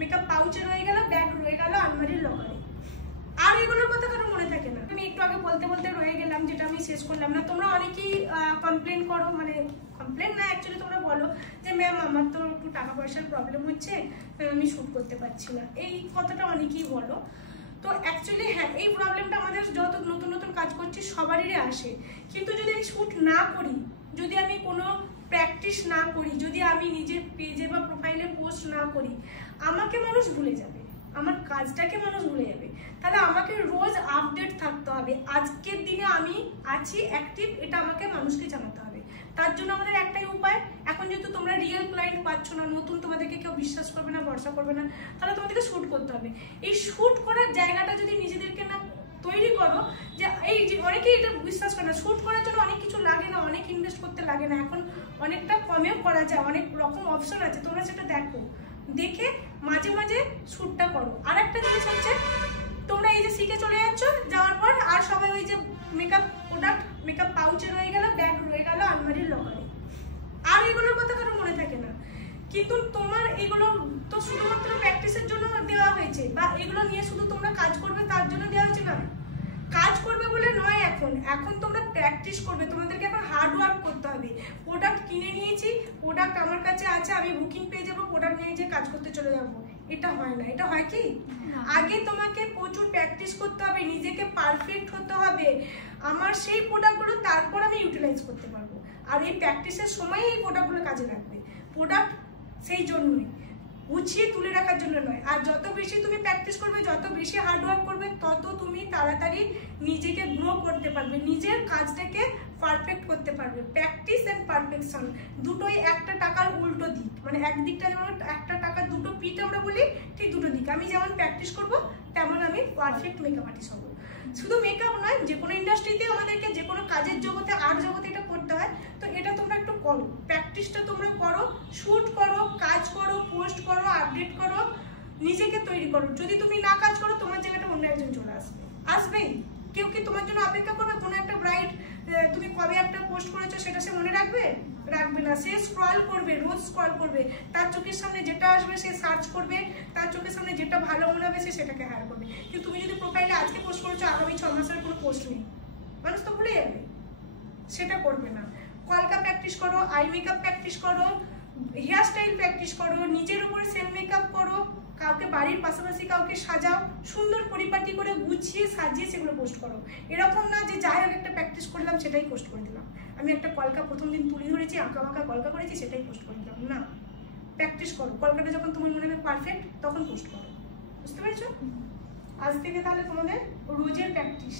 Makeup পাউচে রয়ে গেল, bag রয়ে গেল আলমারির লকারে। আর এগুলোর কথা কারো মনে থাকে না। আমি একটু আগে বলতে বলতে রয়ে গেলাম, যেটা আমি শেষ করলাম না। তোমরা অনেকেই কমপ্লেন করো, মানে কমপ্লেন না, অ্যাকচুয়ালি তোমরা বলো যে ম্যাম আমার তো একটু টাকা পয়সার প্রবলেম হচ্ছে, আমি শ্যুট করতে পারছি না। এই কথাটা অনেকেই বলো। তো অ্যাকচুয়ালি হ্যাঁ, এই প্রবলেমটা আমাদের যত নতুন নতুন কাজ করছি সবারই আসে। কিন্তু যদি আমি শ্যুট না করি, যদি আমি কোনো প্র্যাকটিস না করি, যদি আমি নিজের পেজে বা প্রোফাইলে পোস্ট না করি, আমাকে মানুষ ভুলে যাবে, আমার কাজটাকে মানুষ ভুলে যাবে। তাহলে আমাকে রোজ আপডেট থাকতে হবে, আজকের দিনে আমি আছি অ্যাক্টিভ, এটা আমাকে মানুষকে জানাতে হবে। তার জন্য আমাদের একটাই উপায়, এখন যেহেতু তোমরা রিয়েল ক্লায়েন্ট পাচ্ছ না, নতুন, তোমাদেরকে কেউ বিশ্বাস করবে না, ভরসা করবে না, তাহলে তোমাদেরকে শ্যুট করতে হবে। এই শ্যুট করার জায়গাটা যদি নিজেদেরকে না তৈরি করো, যে এই যে অনেকেই এটা বিশ্বাস করে না, শ্যুট করার জন্য অনেক কিছু লাগে না, অনেক ইনভেস্ট করতে লাগে না, এখন অনেকটা কমেও করা যায়, অনেক রকম অপশন আছে, তোমরা সেটা দেখো, দেখে মাঝে মাঝে শ্যুটটা করো। আর একটা জিনিস হচ্ছে, তোমরা এই যে শিখে চলে যাচ্ছ, যাওয়ার পর আর সবাই ওই যে মেকআপ প্রোডাক্ট, মেকআপ পাউচে রয়ে গেল, ব্যাগ রয়ে গেল আলমারির লকারে। আর এগুলোর কথা কারো মনে থাকে না। কিন্তু তোমার এগুলো তো শুধুমাত্র প্র্যাকটিসের জন্য দেওয়া হয়েছে, বা এগুলো নিয়ে শুধু তোমরা কাজ করবে তার জন্য দেওয়া হয়েছে না। কাজ করবে বলে নয়, এখন তোমরা প্র্যাকটিস করবে, তোমাদেরকে এখন হার্ড ওয়ার্ক করতে হবে। প্রোডাক্ট কিনে নিয়েছি, প্রোডাক্ট আমার কাছে আছে, আমি বুকিং পেয়ে যাবো, প্রোডাক্ট নিয়ে যে কাজ করতে চলে যাবো, এটা হয় না। এটা হয় কি, আগে তোমাকে প্রচুর প্র্যাকটিস করতে হবে, নিজেকে পারফেক্ট হতে হবে, আমার সেই প্রোডাক্টগুলো তারপর আমি ইউটিলাইজ করতে পারবো। আর এই প্র্যাকটিসের সময় এই প্রোডাক্টগুলো কাজে লাগবে। প্রোডাক্ট সেই জন্যই, গুছিয়ে তুলে রাখার জন্য নয়। আর যত বেশি তুমি প্র্যাকটিস করবে, যত বেশি হার্ডওয়ার্ক করবে, তত তুমি তাড়াতাড়ি নিজেকে গ্রো করতে পারবে, নিজের কাজটাকে পারফেক্ট করতে পারবে। প্র্যাকটিস অ্যান্ড পারফেকশন দুটোই একটা টাকার উল্টো দিক, মানে একদিকটা যেমন একটা টাকার দুটো পিঠ আমরা বলি, ঠিক দুটো দিক। আমি যেমন প্র্যাকটিস করব, তেমন আমি পারফেক্ট মেকআপ আর্টিস্ট হবো। শুধু মেকআপ নয়, যে কোনো ইন্ডাস্ট্রিতে আমাদেরকে, যে কোনো কাজের জগতে, আর্ট জগতে এটা করতে হয়। তো এটা তোমরা একটু করো, প্র্যাকটিসটা তোমরা করো, শ্যুট করো, কাজ করো, পোস্ট করো, আপডেট করো, নিজেকে তৈরি করো। যদি তুমি না কাজ করো, তোমার জায়গাটা অন্য একজন চলে আসবে, আসবেই। কেউ কি তোমার জন্য অপেক্ষা করবে? কোনো একটা ব্রাইট তুমি কবে একটা পোস্ট করেছো সেটা সে মনে রাখবে? রাখবে না। সে স্ক্রল করবে, রোজ স্ক্রল করবে, তার চোখের সামনে যেটা আসবে সে সার্চ করবে, তার চোখের সামনে যেটা ভালো মনে হবে সে সেটাকে হায়ার করবে। কিন্তু তুমি যদি প্রোফাইলে আজকে পোস্ট করেছো, আগামী 6 মাসের কোনো পোস্ট নেই, মানুষ তো ভুলে যাবে, সেটা করবে না। কলকা প্র্যাকটিস করো, আই মেকআপ প্র্যাকটিস করো, হেয়ার স্টাইল প্র্যাকটিস করো, নিজের উপরে সেলফ মেকআপ করো, কাউকে বাড়ির পাশাপাশি কাউকে সাজাও, সুন্দর পরিপাটি করে গুছিয়ে সাজিয়ে সেগুলো পোস্ট করো। এরকম না যে যাই হোক একটা প্র্যাকটিস করলাম সেটাই পোস্ট করে দিলাম, আমি একটা কলকা প্রথম দিন তুলে ধরেছি, আঁকা বাঁকা কলকা করেছি, সেটাই পোস্ট করে দিলাম না। প্র্যাকটিস করো, কলকাটা যখন তোমার মনে হবে পারফেক্ট, তখন পোস্ট করো। বুঝতে পেরেছো? আজ থেকে তাহলে তোমাদের রোজের প্র্যাকটিস।